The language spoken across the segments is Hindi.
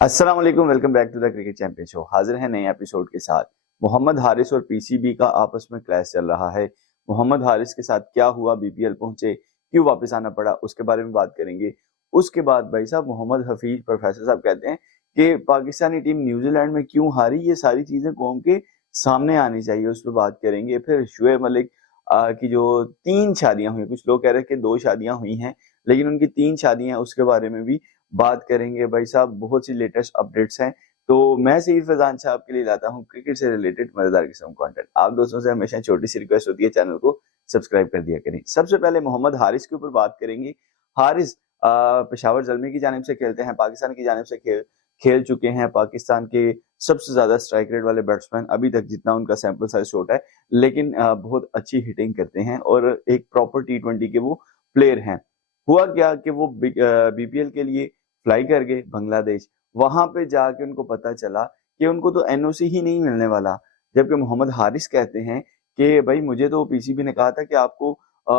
अस्सलाम वालेकुम, welcome back to the cricket champion show. हाजिर है नए एपिसोड के साथ। मोहम्मद हारिस और पीसीबी का आपस में क्लैश चल रहा है। मोहम्मद हारिस के साथ क्या हुआ, बीपीएल पहुंचे, क्यों वापस आना पड़ा, उसके बारे में बात करेंगे। उसके बाद भाई साहब मोहम्मद हफीज प्रोफेसर साहब कहते हैं कि पाकिस्तानी टीम न्यूजीलैंड में क्यों हारी, ये सारी चीजें कौम के सामने आनी चाहिए, उस पर बात करेंगे। फिर शुएब मलिक की जो 3 शादियां हुई, कुछ लोग कह रहे हैं कि 2 शादियां हुई हैं, लेकिन उनकी 3 शादियां, उसके बारे में भी बात करेंगे। भाई साहब बहुत सी लेटेस्ट अपडेट्स हैं, तो मैं सईद फैजान साहब के लिए लाता हूँ क्रिकेट से रिलेटेड मजेदार किस्म कंटेंट। आप दोस्तों से हमेशा छोटी सी रिक्वेस्ट होती है, चैनल को सब्सक्राइब कर दिया करें। सबसे पहले मोहम्मद हारिस के ऊपर बात करेंगे। हारिस पेशावर जलमी की जानिब से खेलते हैं, पाकिस्तान की जानिब से खेल चुके हैं। पाकिस्तान के सबसे ज्यादा स्ट्राइक रेट वाले बैट्समैन अभी तक, जितना उनका सैंपल साइज छोटा है, लेकिन बहुत अच्छी हिटिंग करते हैं और एक प्रॉपर T20 के वो प्लेयर हैं। हुआ क्या कि वो बीपीएल के लिए फ्लाई कर गए बांग्लादेश। वहां पे जाके उनको पता चला कि उनको तो एनओसी ही नहीं मिलने वाला। जबकि मोहम्मद हारिस कहते हैं कि भाई मुझे तो पीसीबी ने कहा था कि आपको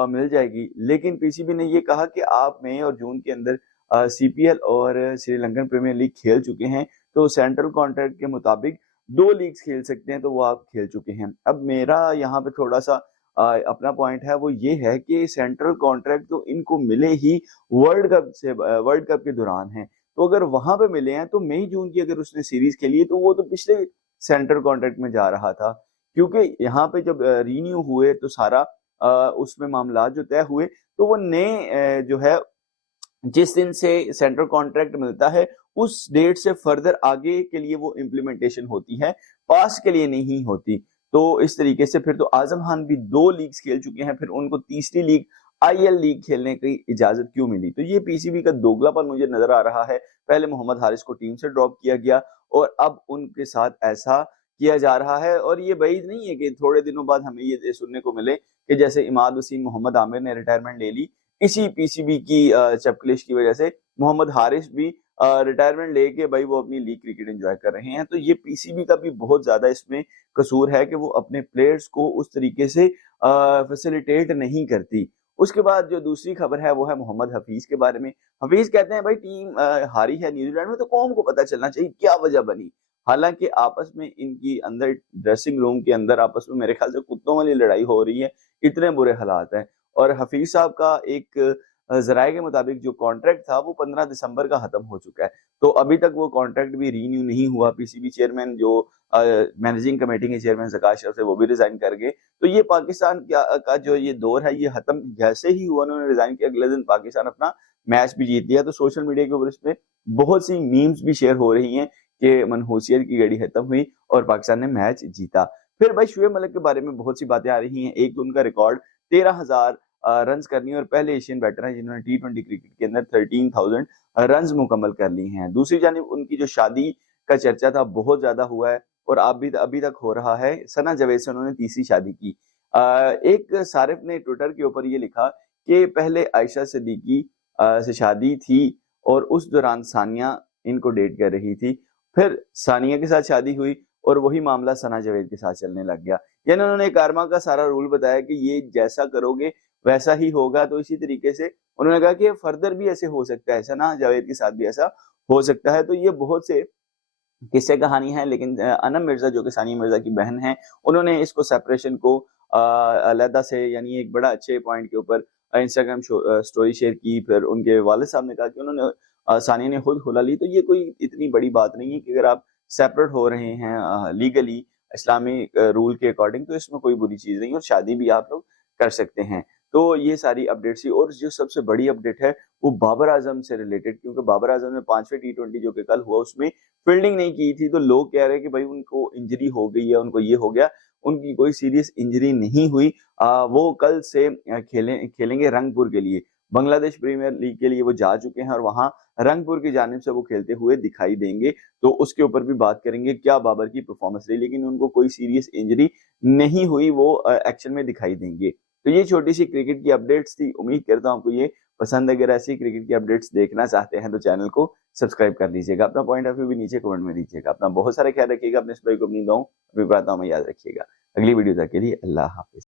मिल जाएगी, लेकिन पीसीबी ने ये कहा कि आप मई और जून के अंदर सीपीएल और श्रीलंकन प्रीमियर लीग खेल चुके हैं, तो सेंट्रल कॉन्ट्रैक्ट के मुताबिक 2 लीग्स खेल सकते हैं, तो वो आप खेल चुके हैं। अब मेरा यहाँ पे थोड़ा सा अपना पॉइंट है, वो ये है कि सेंट्रल कॉन्ट्रैक्ट तो इनको मिले ही वर्ल्ड कप के दौरान है। तो अगर वहां पे मिले हैं, तो मई जून की अगर उसने सीरीज खेली है, तो वो तो पिछले सेंट्रल कॉन्ट्रैक्ट में जा रहा था। क्योंकि यहाँ पे जब रीन्यू हुए तो सारा उसमें मामला जो तय हुए, तो वो नए जो है, जिस दिन से सेंट्रल कॉन्ट्रैक्ट मिलता है उस डेट से फर्दर आगे के लिए वो इम्प्लीमेंटेशन होती है, पास के लिए नहीं होती। तो इस तरीके से फिर तो आजम खान भी 2 लीग्स खेल चुके हैं, फिर उनको तीसरी लीग आईएल लीग खेलने की इजाजत क्यों मिली? तो ये पीसीबी का दोगलापन मुझे नजर आ रहा है। पहले मोहम्मद हारिस को टीम से ड्रॉप किया गया और अब उनके साथ ऐसा किया जा रहा है। और ये वही नहीं है कि थोड़े दिनों बाद हमें ये सुनने को मिले कि जैसे इमाद वसीम, मोहम्मद आमिर ने रिटायरमेंट ले ली, इसी पीसीबी की चपकलिश की वजह से मोहम्मद हारिस भी रिटायरमेंट लेके भाई वो अपनी लीग क्रिकेट एंजॉय कर रहे हैं। तो ये पीसीबी का भी बहुत ज्यादा इसमें कसूर है कि वो अपने प्लेयर्स को उस तरीके से फैसिलिटेट नहीं करती। उसके बाद जो दूसरी खबर है वो है मोहम्मद हफीज के बारे में। हफीज कहते हैं भाई टीम हारी है न्यूजीलैंड में, तो कौम को पता चलना चाहिए क्या वजह बनी। हालांकि आपस में इनकी अंदर ड्रेसिंग रूम के अंदर आपस में मेरे ख्याल से कुत्तों वाली लड़ाई हो रही है, इतने बुरे हालात हैं। और हफीज साहब का एक जराये के मुताबिक जो कॉन्ट्रैक्ट था वो 15 दिसंबर का खत्म हो चुका है, तो अभी तक वो कॉन्ट्रैक्ट भी रीन्यू नहीं हुआ। पीसीबी चेयरमैन जो मैनेजिंग कमेटी के चेयरमैन ज़कात शरीफ थे, वो भी रिजाइन कर गए। तो ये पाकिस्तान का जो ये दौर है, ये खत्म जैसे ही हुआ, उन्होंने रिजाइन किया, अगले दिन पाकिस्तान अपना मैच भी जीत लिया। तो सोशल मीडिया के ऊपर इसमें बहुत सी मीम्स भी शेयर हो रही हैं कि मनहूसियत की घड़ी खत्म हुई और पाकिस्तान ने मैच जीता। फिर भाई शुएब मलिक के बारे में बहुत सी बातें आ रही हैं। एक तो उनका रिकॉर्ड 13,000 रन करनी है और पहले एशियन बैटर हैं जिन्होंने T20 क्रिकेट के अंदर 13,000 रन मुकम्मल कर ली हैं। दूसरी जानिब उनकी जो शादी का चर्चा था बहुत ज्यादा हुआ है और अभी तक हो रहा है। सना जावेद से उन्होंने तीसरी शादी की। एक सारिफ ने ट्विटर के ऊपर ये लिखा कि पहले आयशा सिद्दीकी से शादी थी और उस दौरान सानिया इनको डेट कर रही थी, फिर सानिया के साथ शादी हुई और वही मामला सना जावेद के साथ चलने लग गया। यानी उन्होंने कारमा का सारा रूल बताया कि ये जैसा करोगे वैसा ही होगा। तो इसी तरीके से उन्होंने कहा कि फर्दर भी ऐसे हो सकता है, सना जावेद के साथ भी ऐसा हो सकता है। तो ये बहुत से किस्से कहानी है, लेकिन अनम मिर्जा जो कि सानिया मिर्जा की बहन है, उन्होंने इसको सेपरेशन को अलहदा से, यानी एक बड़ा अच्छे पॉइंट के ऊपर इंस्टाग्राम स्टोरी शेयर की। फिर उनके वालिद साहब ने कहा कि उन्होंने सानिया ने खुद खुला ली। तो ये कोई इतनी बड़ी बात नहीं है कि अगर आप सेपरेट हो रहे हैं लीगली इस्लामी रूल के अकॉर्डिंग, तो इसमें कोई बुरी चीज नहीं और शादी भी आप लोग कर सकते हैं। तो ये सारी अपडेट्स थी। और जो सबसे बड़ी अपडेट है वो बाबर आजम से रिलेटेड, क्योंकि बाबर आजम ने 5वें T20 जो कि कल हुआ उसमें फील्डिंग नहीं की थी। तो लोग कह रहे हैं कि भाई उनको इंजरी हो गई है, उनको ये हो गया। उनकी कोई सीरियस इंजरी नहीं हुई। वो कल से खेलेंगे रंगपुर के लिए, बांग्लादेश प्रीमियर लीग के लिए वो जा चुके हैं और वहां रंगपुर की जानिब से वो खेलते हुए दिखाई देंगे। तो उसके ऊपर भी बात करेंगे क्या बाबर की परफॉर्मेंस रही, लेकिन उनको कोई सीरियस इंजरी नहीं हुई, वो एक्शन में दिखाई देंगे। तो ये छोटी सी क्रिकेट की अपडेट्स थी। उम्मीद करता हूँ आपको ये पसंद। अगर ऐसी क्रिकेट की अपडेट्स देखना चाहते हैं तो चैनल को सब्सक्राइब कर लीजिएगा। अपना पॉइंट ऑफ व्यू भी नीचे कमेंट में दीजिएगा। अपना बहुत सारा ख्याल रखिएगा, अपने इस भाई को अपनी दुआओं में याद रखिएगा। अगली वीडियो तक के लिए अल्लाह हाफिज।